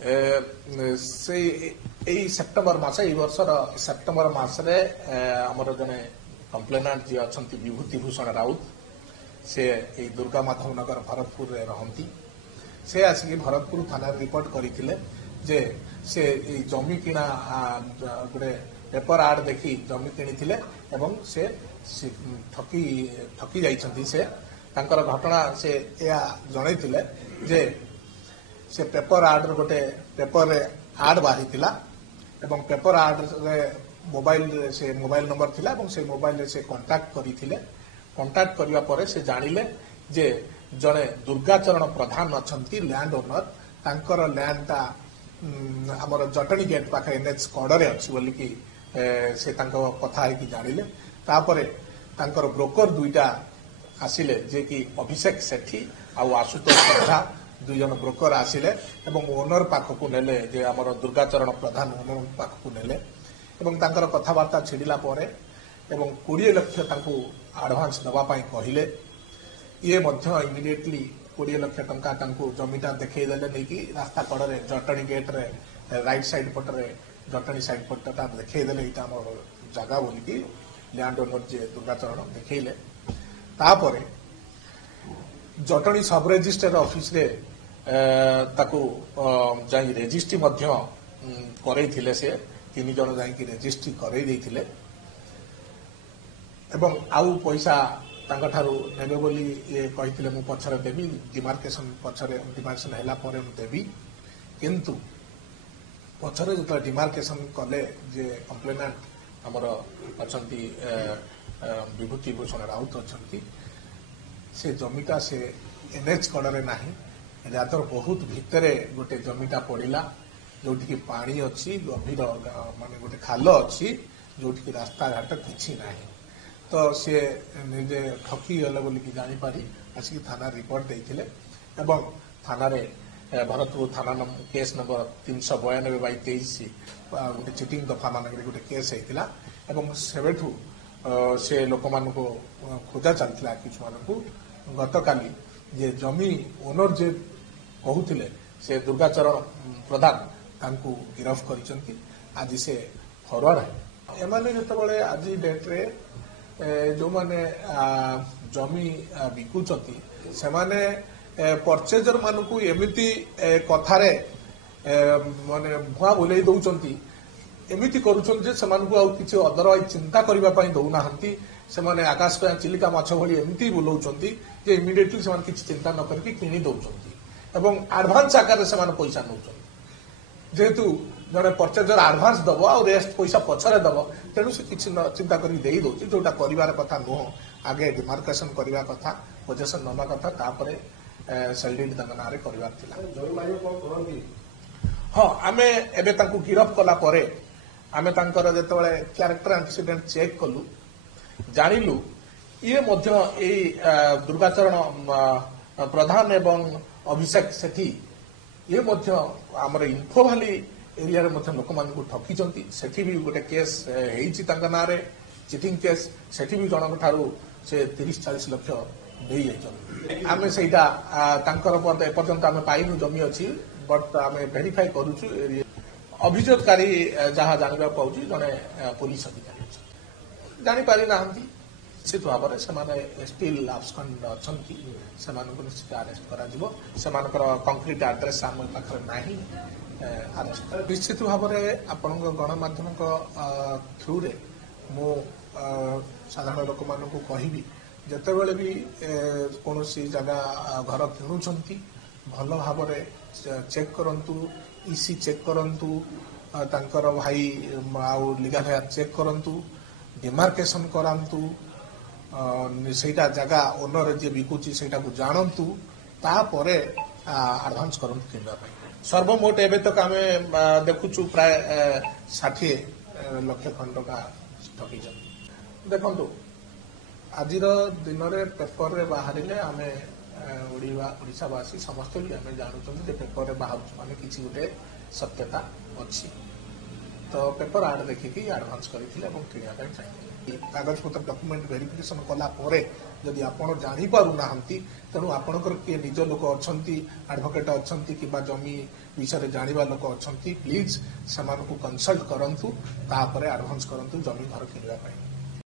से यही सेप्टेम्बर मास यही वर्षर सेप्टेम्बर मासरे आमर जने कंप्लेनेंट जी अच्छा विभूति भूषण राउत से दुर्गा माधव नगर भरतपुर रहती से आसिक भरतपुर थाना रिपोर्ट करते जे से जमी किना गोटे पेपर आड देखी जमी किनी एवं से ठकी जाइछंती से तांकर घटना से या जणैथिले जे से पेपर आड गोटे पेपर आड बाहरी एवं पेपर आड रे मोबाइल नंबर थिला एवं से मोबाइल से कांटेक्ट करथिले कांटेक्ट करिवा परे से जानिले जे जने दुर्गाचरण प्रधान अछंती लैंड ओनर तांकर लैंड ता हमर जटनी गेट पाखे एनएच कड़े अच्छी बोली कि से तांको कथा है कि जानिले तापरे तांकर ब्रोकर दुईटा आसिले जे कि अभिषेक सेठी आउ आशुतोष प्रधा दुई जन ब्रोकर आसिले एवं ओनर पाखकु नेले जे हमर दुर्गाचरण प्रधान ओनर पाखकु नेले एवं तांकर कथावार्ता छिड़िला परे एवं 20 लाख तांको एडवांस दबा पाई कहिले ये मध्य इमिडिएटली 20 लाख टंका तांको जमीटा देखै देले नै कि रास्ता कड़े जटनी गेट रे राइट साइड पटरे जटनी साइड पटटा देखै देले इटा हमर जगह बोली कि लैंड ओनर जे दुर्गाचरण देखैले तापरे जटनी सब रजिस्टर ऑफिस रे ताको जाई रजिस्ट्री मध्य करैथिले से 3 जन जाई कि रजिस्ट्री करै दैथिले एवं आउ पैसा तांका ठारू नेबे बोली ये कहिथिले मु पछरे देबी डिमार्केशन पछरे डिमार्केशन हैला परे मु देबी किंतु पछरे जत डिमार्केशन कले जे कंप्लेनेंट हमर अछंती विभूति भूषण राउत अछंती से जमीटा से एनएच कड़े नाही रातर बहुत भितरे गोटे जमीटा पड़िला जोठी की पानी अच्छी गभीर माने गोटे खाल अच्छी जोठी की रास्ता घाट किछि नाही तो सी निजे ठकी गले बोली कि जानी पारी आसिक थाना रिपोर्ट देइथिले एवं थाना रे भरतपुर थाना केस नंबर 392/23 गोटे चिटिंग दफा मानक गोटे केस होता एवं सेवेठू से लोक मान को खोजा चलता किछु मानकू गतकाली जे जमी ओनर जे कहूथिले से दुर्गाचरण प्रधान तांकू गिरफ करिसंती आज से फरवर्ड है एमाने जतबळे आज डेट रे जो माने जमी बिकुचंती से माने परचेजर मानकू एमिति कथारे माने भुआ बोलै दउचंती एमिति करूछन जे समानकू आ किछि अदरवाइज चिंता करिबा पई दउ नाहंती से माने आकाश पे चिलिका माछ भली एमिति बोलौचंती जे इमिडिएटली से माने किछि चिंता न करके किनि दउचंती एवं एडवांस आकार से माने पैसा नउचंती जेहेतु जने परचेजर एडवांस दबो आ रेस्ट पैसा पछरे दबो तेनु से किछि चिंता करि देई दउची जोटा करिवार कथा नुह आगे डिमार्केशन करिवा कथा पोजेशन नमा कथा तापरे सेल्डिड दंगनारे करिवार थिला जय माई को करंती हां आमे एबे तांकू गिरफ कला परे आमे तांकर जेतबळे कैरेक्टर एक्सीडेंट चेक कलु जानिलु ये मध्य ए दुर्गाचरण प्रधान एवं अभिषेक सेठी ये मध्य आमर इन्फो भैली एरिया रे मध्य लोक मान को ठकी चंती सेठी भी गोटे केस हेइची तांका नारे चिटिंग केस सेठी भी जनक ठारू से 30-40 लाख देई जाइछन आमे सेटा तांकर पर एपर्यंत आमे पाइनु जमी अछि बट आमे वेरीफाई करूछु अभियोगकारी जहाँ जानवा पाउची जने पुलिस अधिकारी अछि जानि पारि नाहंती निश्चित भाव में स्टिल आब्सकंड अच्छी से निश्चित आरेस्ट कर कंक्रीट आड्रेस आम पाखे ना आरेस्ट निश्चित भाव में आपण गणमाध्यम थ्रू रे मु साधारण लोक मान कहबी जिते बड़े भी कौन जगह घर किणुंट भल भाव चेक करंतु ईसी चेक करंतु तांकर भाई आउ लीगल हेयर चेक करंतु डिमार्केशन करांतु सेटा जगह ओनर जे बिकुची सेटा को जानंतु तापरे एडवांस करंतु किनबा पई सर्वमोट एबे तक आमे देखुछु प्राय 60 लाख खंड का ठकी छ देखंतु आजिर दिन रे पेपर रे बाहरिले आमे ओडिशावासी समस्त भी आमे जानुछन जे पेपर रे बाहर माने किछि गोटे सत्यता अछि तो पेपर आड देखि कि एडवांस करिथिले এবং किनिया पई चाहिए। कागजपत्र डॉक्यूमेंट वेरिफिकेशन कला परे जदि आपण जानी पारु नाहंती तेणु आपणकर किए निज लोक अछंती एडवोकेट अछंती किबा जमी विषय जानिबा लोक अछंती प्लीज सेमानकु कंसल्ट करंतु तापरे एडवांस करंतु जमी घर किनिबा पई।